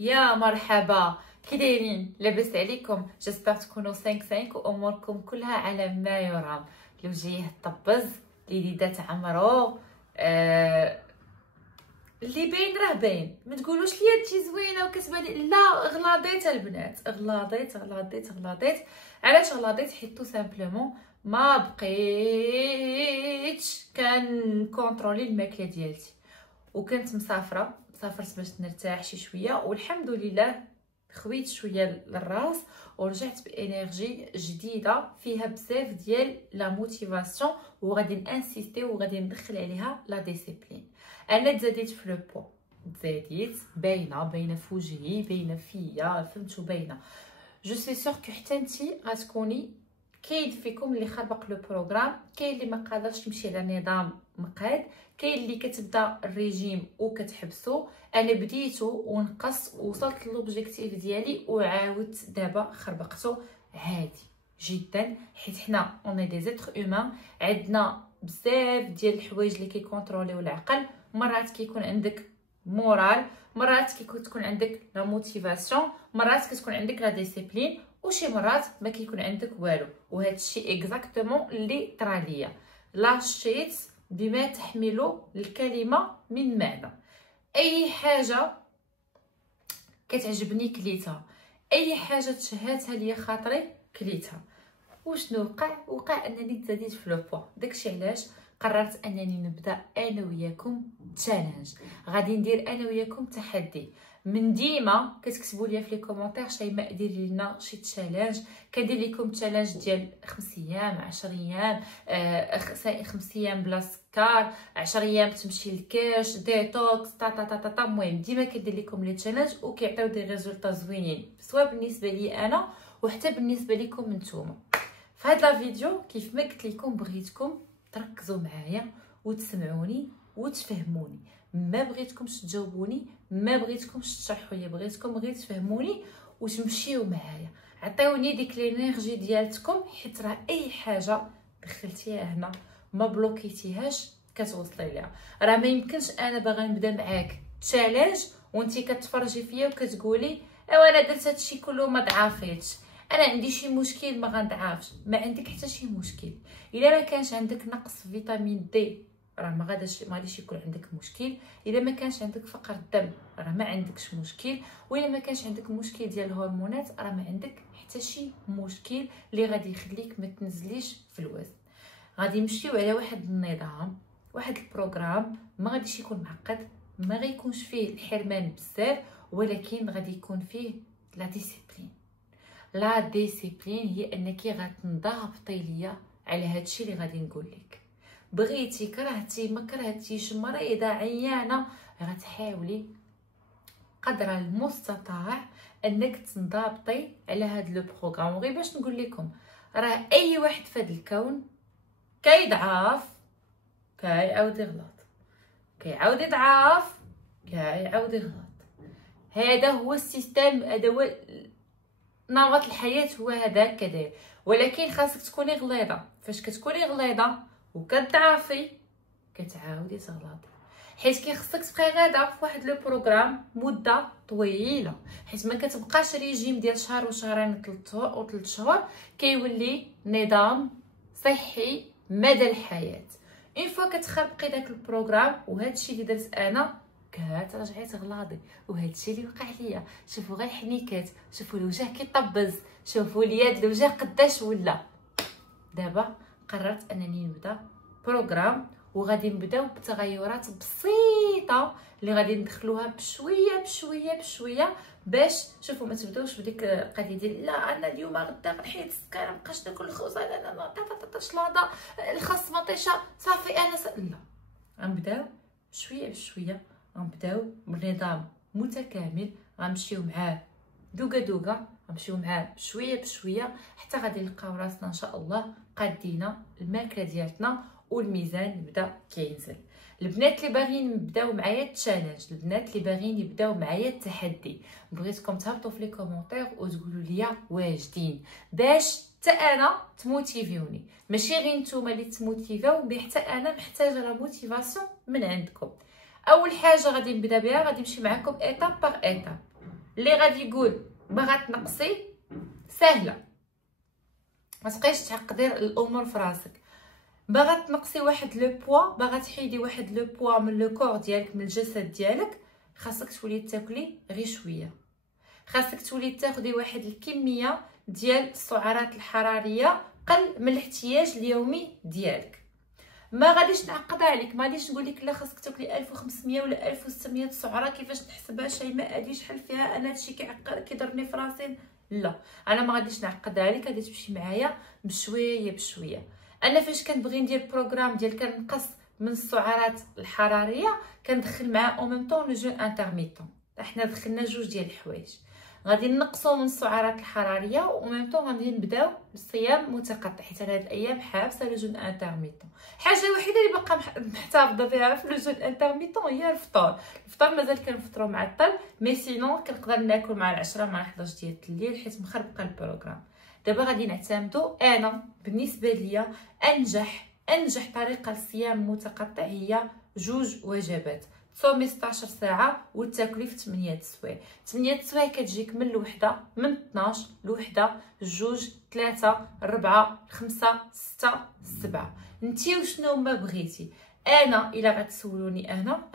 يا مرحبا، كي دايرين؟ لاباس عليكم؟ جيسبر تكونوا 5 واموركم كلها على ما يرام. الوجه طبز، اليدات عمرو، اللي باين راه باين. ما تقولوش لي هادشي زوينه وكتبان، لا غلاضيت البنات، غلاضيت. علاش غلاضيت؟ حيت تو سامبلومون ما بقيتش كونترولي الماكله ديالتي، وكنت مسافره سافرت باش نرتاح شي شويه، والحمد لله خويت شويه للراس ورجعت بانرجي جديده فيها بزاف ديال لا موتيفاسيون، وغادي نانسيستي وغادي ندخل عليها لا ديسيبلين. انا تزاديت في لو بو، تزاديت باينه في وجهي، باينه فيا، فهمتوا؟ باينه. جو سي سور كو حتى نتي غتكوني كاين فيكم اللي خربق لو بروغرام، كاين اللي ما قادرش يمشي على نظام مقاد، كاين اللي كتبدا الريجيم وكتحبسو. انا بديتو ونقص ووصلت لوبجيكتيف ديالي وعاودت دابا خربقتو عادي جدا، حيت حنا اوني دي زيتر هومان، عندنا بزاف ديال الحوايج اللي كيكونتروليو العقل. مرات كيكون عندك مورال، مرات كتكون عندك لا موتيفاسيون، مرات كتكون عندك لا ديسيبلين، وشي مرات ما كيكون عندك والو. وهذا الشيء اكزاكتومون اللي طرا ليا. لاشيت بما تحمل الكلمه من معنى. اي حاجه كتعجبني كليتها، اي حاجه تشهاتها ليا خاطري كليتها. وشنو وقع انني تزاديت في لو بوا. داكشي علاش قررت انني نبدا انا وياكم تشالنج. غادي ندير انا وياكم تحدي. من ديما كتكتبوا لي في لي كومونتير شيماء ديري لنا شي تشالنج، كندير لكم تشالنج ديال 5 ايام 10 ايام، 5 ايام بلا سكر، 10 ايام تمشي للكاش ديتوكس تا. المهم ديما كندير لكم لي تشالنج وكيعطيو دي ريزولطا زوينين، سواء بالنسبه لي انا وحتى بالنسبه لكم نتوما. في هاد لا فيديو كيف ما قلت لكم بغيتكم تركزوا معايا وتسمعوني وتفهموني. ما بغيتكمش تجاوبوني، ما بغيتكمش تشرحوا لي، بغيتكم غير تفهموني وتمشيو معايا. عطيوني ديك الانرجي ديالتكم، حيت راه اي حاجه دخلتيها هنا ما بلوكيتيهاش كتوصلي ليها. راه ما يمكنش انا باغا نبدا معاك تشالنج وانتي كتفرجي فيا وكتقولي ايوا انا درت هادشي كله ما ضعفيتش، انا عندي شي مشكل ما غنضعفش. ما عندك حتى شي مشكل. الا ما كانش عندك نقص فيتامين دي راه ما غاديش يكون عندك مشكل. الا ما كانش عندك فقر الدم راه ما عندكش مشكل. والا ما كانش عندك مشكل ديال الهرمونات راه ما عندك حتى شي مشكل اللي غادي يخليك ما تنزليش في الوزن. غادي نمشيو على واحد النظام، واحد البروغرام ما غاديش يكون معقد، ما غيكونش فيه الحرمان بزاف، ولكن غادي يكون فيه لا ديسيبلين. لا ديسيبلين هي انك غتنضبطي ليا على هادشي اللي غادي نقول لك. بغيتي كرهتي ما كرهتيش، مريضه عيانه، غتحاولي قدر المستطاع انك تنضبطي على هاد لو بروغرام. وغير باش نقول لكم، راه اي واحد في هاد الكون كيضعف كيعاود يغلط، كيعاود يضعف كيعاود يغلط. هذا هو السيستم، هذا هو نمط الحياه، هو هذاك كداير. ولكن خاصك تكوني غليظه. فاش كتكوني غليظه وكتضعفي كتعاودي تغلطي، حيت كيخصك تبقاي غاده في واحد لو بروغرام مده طويله، حيت ما كتبقاش ريجيم ديال شهر وشهرين و3 شهور، كيولي نظام صحي مدى الحياه. اون فوا كتخربقي داك البروغرام، وهادشي اللي درت انا كترجعي تغلاضي، وهادشي اللي وقع ليا. شوفوا غير الحنيكات، شوفوا الوجه كيطبز، شوفوا اليد الوجه قداش ولا. دابا قررت انني نبدا بروغرام، وغادي نبداو بتغيرات بسيطه اللي غادي ندخلوها بشويه باش شوفوا ما تبداوش بديك القضيه ديال لا انا اليوم غدا غنحيد السكر، ما بقاش ناكل الخبز، لا شلاضه الخاص مطيشه صافي انا لا. غنبداو بشويه، غنبداو بنظام متكامل، غنمشيو معاه دوكا، غنمشيو معاه بشويه حتى غادي نلقاو راسنا ان شاء الله قادينا الماكله ديالتنا والميزان يبدا كينزل. البنات اللي باغيين يبداو معايا التشالنج، البنات اللي باغيين يبداو معايا التحدي، بغيتكم تهبطوا في لي كومونتير وتقولوا لي واجدين، باش حتى انا تموتيفيوني. ماشي غير نتوما اللي تموتيفاو بي، حتى انا محتاجه لا موتيفاسيون من عندكم. اول حاجه غادي نبدا بها، غادي نمشي معكم ايتاب باغ ايتاب. اللي غادي يقول باغا تنقصي سهله، ما تبقايش تعقدي الامور في راسك. باغا تنقصي واحد لو بوا، باغا تحيدي واحد لو بوا من لو كور ديالك، من الجسد ديالك، خاصك تولي تاكلي غير شويه. خاصك تولي تاخدي واحد الكميه ديال السعرات الحراريه قل من الاحتياج اليومي ديالك. ما غاديش نعقدها عليك، ما غاديش نقول لك لا خاصك تاكلي 1500 ولا 1600 سعره. كيفاش نحسبها شيماء؟ هادي شحال فيها؟ انا هادشي كيضرني في راسي. لا، انا ما غاديش نعقدها عليك، غادي تمشي معايا بشويه بشويه. انا فاش كنبغي ندير بروغرام ديال كنقص من السعرات الحراريه، كندخل معاه او ميم طون لو جون انترميتون. احنا دخلنا جوج ديال الحوايج، غادي نقصوا من السعرات الحراريه و ميم طون غادي نبداو بالصيام متقطع، حيت هاد الايام حابسه لو جون انترميتون. الحاجه الوحيده اللي باقا محتفظه بها في لو جون انترميتون هي الفطور. الفطور مازال كنفطروا معطل، مي سينون كنقدر ناكل مع 10 مع 11 ديال الليل حيت مخربقه البروغرام. دابا غادي نعتمدوا، انا بالنسبه ليا انجح طريقه للصيام المتقطع هي جوج وجبات. تصومي 16 ساعه وتاكلي في 8 السوايع. 8 السوايع كتجيك من الوحده، من 12 لوحده، جوج، 3، 4، 5، 6، 7. نتي وشنو ما بغيتي. انا الا غتسولوني انا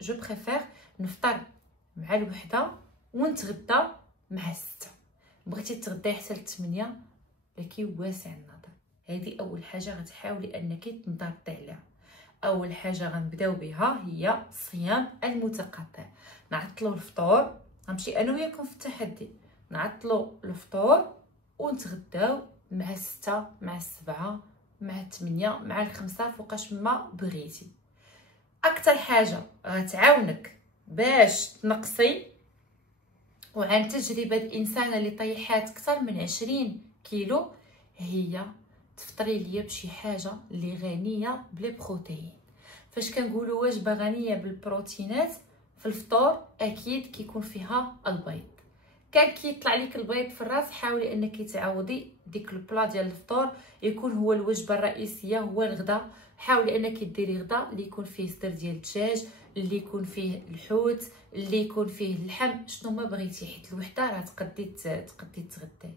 جو بريفير نفطر مع الوحده ونتغدى مع 6. بغيتي تغداي حتى ل 8 لكن واسع النظر. هذه اول حاجه غتحاولي انك تنضبطي عليها. اول حاجه غنبداو بها هي الصيام المتقطع. نعطلوا الفطور، غنمشي انا وياكم في التحدي، نعطلوا الفطور ونتغداو مع 6 مع 7 مع 8 مع 5 فوقاش ما بغيتي. اكثر حاجه غتعاونك باش تنقصي، وعن تجربه الانسانه اللي طيحات اكثر من 20 كيلو، هي تفطري ليا بشي حاجه اللي غنيه بالبروتين. فاش كنقولوا وجبه غنيه بالبروتينات في الفطور، اكيد كيكون فيها البيض. كان كيطلع لك البيض في الراس، حاولي انك تعوضي ديك البلا ديال الفطور يكون هو الوجبه الرئيسيه، هو الغداء. حاولي انك ديري غداء اللي يكون فيه صدر ديال الدجاج، اللي يكون فيه الحوت، اللي يكون فيه اللحم، شنو ما بغيتي، حيت الوحده راه تقدي تغداي.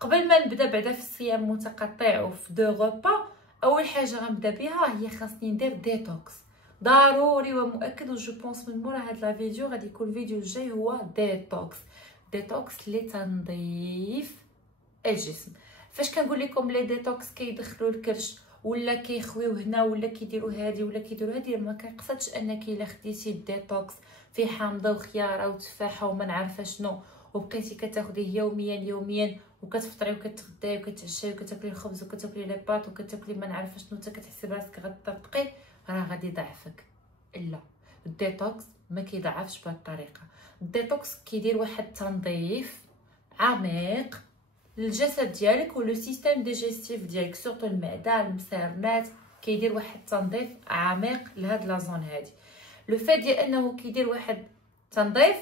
قبل ما نبدا بعدا في الصيام المتقطع وفي دو غوبا، اول حاجه غنبدا بها هي خاصني ندير ديتوكس ضروري ومؤكد. وجو بونس من مورا هاد لا فيديو غادي يكون الفيديو الجاي هو ديتوكس لتنظيف الجسم. فاش كنقول لكم لي ديتوكس كيدخلوا الكرش ولا كيخويو هنا ولا كيديروا هادي ولا كيديروا هادي، ما كنقصدش انك الا خديتي الديتوكس في حامضه وخياره وتفاحه وما نعرفه شنو وبقيتي كتاخديه يوميا وكتفطري وكتغداي وكتعشاي وكتاكلي الخبز وكتاكلي لي باط وكتاكلي ما نعرفه شنو، حتى كتحسي براسك غتطبقي، راه غادي يضعفك. لا، الديتوكس ما كيضعفش بهذه الطريقه. الديتوكس كيدير واحد التنظيف عميق للجسد ديالك ولو سيستيم ديجيستيف ديالك، سورتو المعده، المسارنات، كيدير واحد التنظيف عميق لهاد لا زون هادي. لو فات ديال انه كيدير واحد التنظيف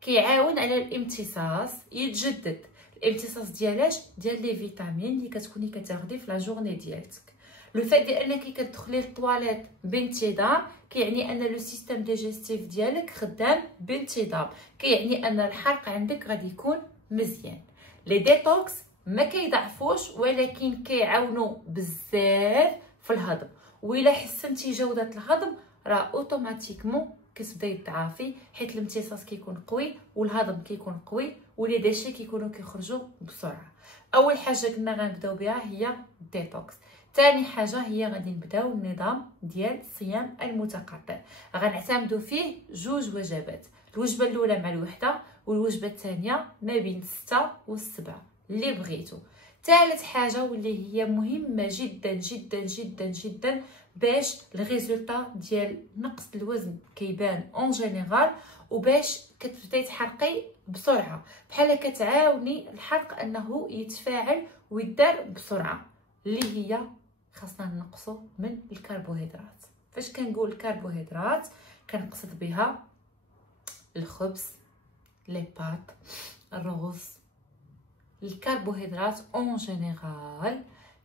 كيعاون على الامتصاص، يتجدد الامتصاص ديالاش ديال لي فيتامين اللي كتكوني كتاخدي في لا جورني ديالك. لو فات ديال انك كتدخلي للطواليت بانتظام كيعني ان لو سيستيم ديجيستيف ديالك خدام بانتظام، كيعني ان الحرق عندك غادي يكون مزيان. لي ديتوكس ما كيضعفوش ولكن كيعاونوا بزاف في الهضم، وإلا حسنتي جوده الهضم راه اوتوماتيكمون كتبداي تضعفي، حيت الامتصاص كيكون قوي والهضم كيكون قوي ولي ديشي كيكونوا كيخرجوا بسرعه. اول حاجه كنا غنبداو بها هي الديتوكس. ثاني حاجه هي غادي نبداو النظام ديال الصيام المتقطع، غنعتمدوا فيه جوج وجبات، الوجبه الاولى مع الوحده والوجبه الثانيه ما بين 6 و 7 اللي بغيتو. ثالث حاجه واللي هي مهمه جدا جدا جدا جدا باش الريزولطا ديال نقص الوزن كيبان اون جينيرال، وباش كتبداي تحرقي بسرعه، بحال كتعاوني الحرق انه يتفاعل ويدار بسرعه، اللي هي خاصنا نقصوا من الكربوهيدرات. فاش كنقول الكربوهيدرات كنقصد بها الخبز، لي بات، الرز. الكربوهيدرات اون جينيرال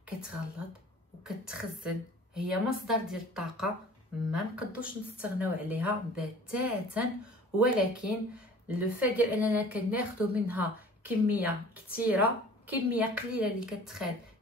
كتغلط وكتخزن، هي مصدر ديال الطاقه ما نقدوش نستغناو عليها بتاتا، ولكن لو فات ديال اننا كناخذوا منها كميه كثيره، كميه قليله اللي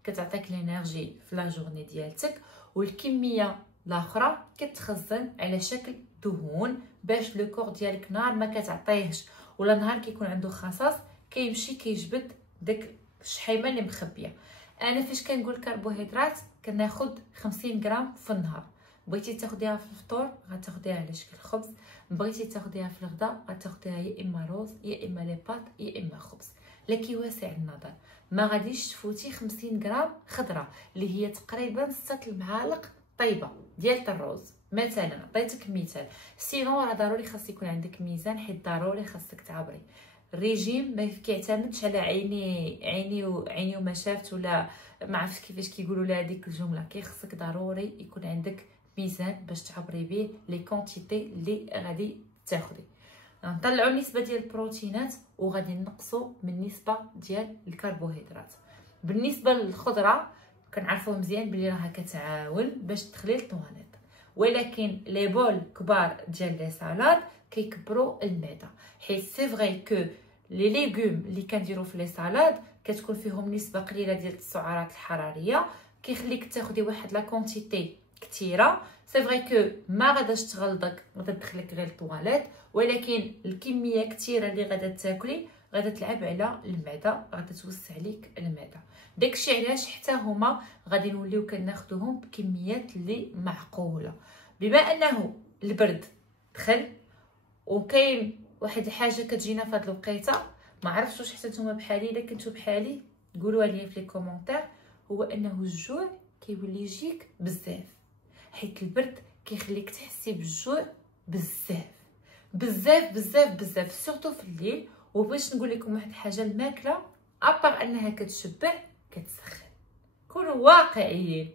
كتعطيك الانرجي في لا جورني ديالتك، والكميه الاخرى كتخزن على شكل دهون باش لو كور ديالك نهار ما كتعطيهش ولا نهار كيكون عنده خصاص كيمشي كيجبد داك الشحيمه اللي مخبيه. انا فاش كنقول كربوهيدرات كناخذ 50 غرام في النهار. بغيتي تاخديها في الفطور غتاخديها على شكل خبز، بغيتي تاخديها في الغداء غتاخديها يا اما روز يا اما لي بات يا اما خبز. لكن واسع النظر، ما غاديش تفوتي 50 غرام خضره اللي هي تقريبا 6 المعالق طيبه ديال الروز. مثلا عطيتك مثال، سينو راه ضروري خاص يكون عندك ميزان، حيت ضروري خاصك تعبري. الريجيم ما كيعتمدش على عيني وما شافت ولا ما عرفتش كيفاش كيقولوا لها هذيك الجمله. كيخصك ضروري يكون عندك ميزان باش تعبري به لي كونتيتي اللي غادي تاخدي. نطلعوا النسبه ديال البروتينات وغادي نقصوا من النسبه ديال الكربوهيدرات. بالنسبه للخضره كنعرفوا مزيان بلي راها كتعاون باش تدخلي للطواليت، ولكن لي بول كبار ديال لي سالاد كيكبروا المعده، حيت سي فغي كو لي ليغوم اللي كنديروا في لي سالاد كتكون فيهم نسبه قليله ديال السعرات الحراريه، كيخليك تاخدي واحد لا كونتيتي كثيره. سي فغي كو ما غاداش تغلطك، غادا تدخلك غير الطواليت، ولكن الكميه كثيره اللي غادا تاكلي غادا تلعب على المعده، غادا توسع ليك المعده. داكشي علاش حتى هما غادي نوليو كناخذوهم بكميات اللي معقوله. بما انه البرد دخل وكاين واحد الحاجه كتجينا في هاد الوقيته، ما عرفتش واش حتى نتوما بحالي، الا كنتو بحالي قولوها لي في لي كومونتير، هو انه الجوع كيولي يجيك بزاف، حيت البرد كيخليك تحسي بالجوع بزاف بزاف بزاف بزاف، سورتو في الليل. وباش نقول لكم واحد الحاجه، الماكله ابار انها كتشبع كتسخن، كونوا واقعيين.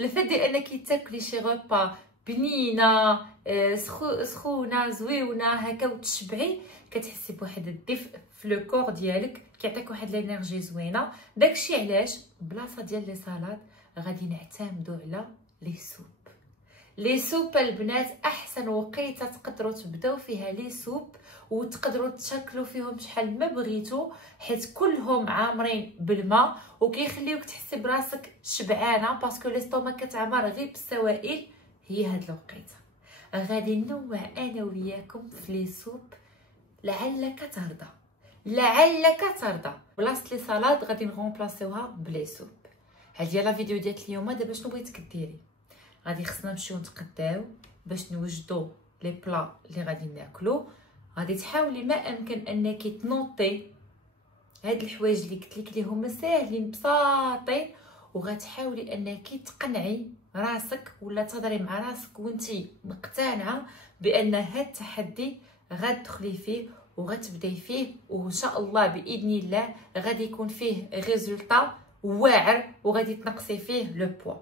الفات ديال انك تاكلي شي غوبا بنينه سخونه زويونه هكا وتشبعي، كتحسي بواحد الدفء في لو كور ديالك، كيعطيك واحد الانرجي زوينه. داكشي علاش بلاصه ديال لي سالاد غادي نعتمدوا على لي سوب. لي سوب البنات احسن وقيته تقدروا تبداو فيها لي سوب، وتقدروا تاكلوا فيهم شحال ما بغيتو، حيت كلهم عامرين بالماء وكيخليوك تحسي براسك شبعانه، باسكو ليستوما كتعمر غير بالسوائل. هي هاد الوقيته غادي ننوع انا وياكم في لي سوب، لعلك ترضى لعلك ترضى. بلاصه لي سالاد غادي نغومبلاسيوها بلي سوب. هادي لا فيديو ديال اليوم. دابا شنو بغيتك ديري؟ غادي خصنا نمشيو نتقداو باش نوجدوا لي بلا اللي غادي ناكلو. غادي تحاولي ما امكن انك تنوطي هاد الحوايج اللي قلت لك اللي هما ساهلين بساطين، وغتحاولي انك تقنعي راسك ولا تهضري مع راسك وانتي مقتنعه بان هاد التحدي غتدخلي فيه وغتبداي فيه، وان شاء الله باذن الله غادي يكون فيه ريزولطا واعر وغادي تنقصي فيه لو بوا.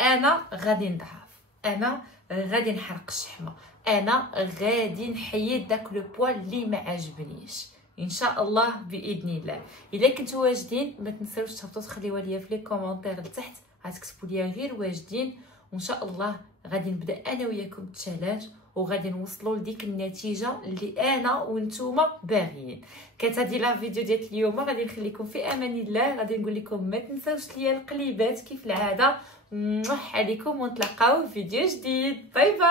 انا غادي نضعف، انا غادي نحرق الشحمه، انا غادي نحيد داك لو بوا اللي ما عجبنيش ان شاء الله باذن الله. الا كنتو واجدين ما تنساوش تهبطوا تخليوها ليا في لي كومونتير لتحت، غتكتبوا ليا غير واجدين، وان شاء الله غادي نبدا انا وياكم التشالنج وغادي نوصلوا لديك النتيجه اللي انا وانتوما باغيين. كانت هذه لا فيديو ديال اليوم، غادي نخليكم في امان الله. غادي نقول لكم ما تنساوش ليا القليبات كيف العاده. عليكم ونتلاقاو في فيديو جديد. باي باي.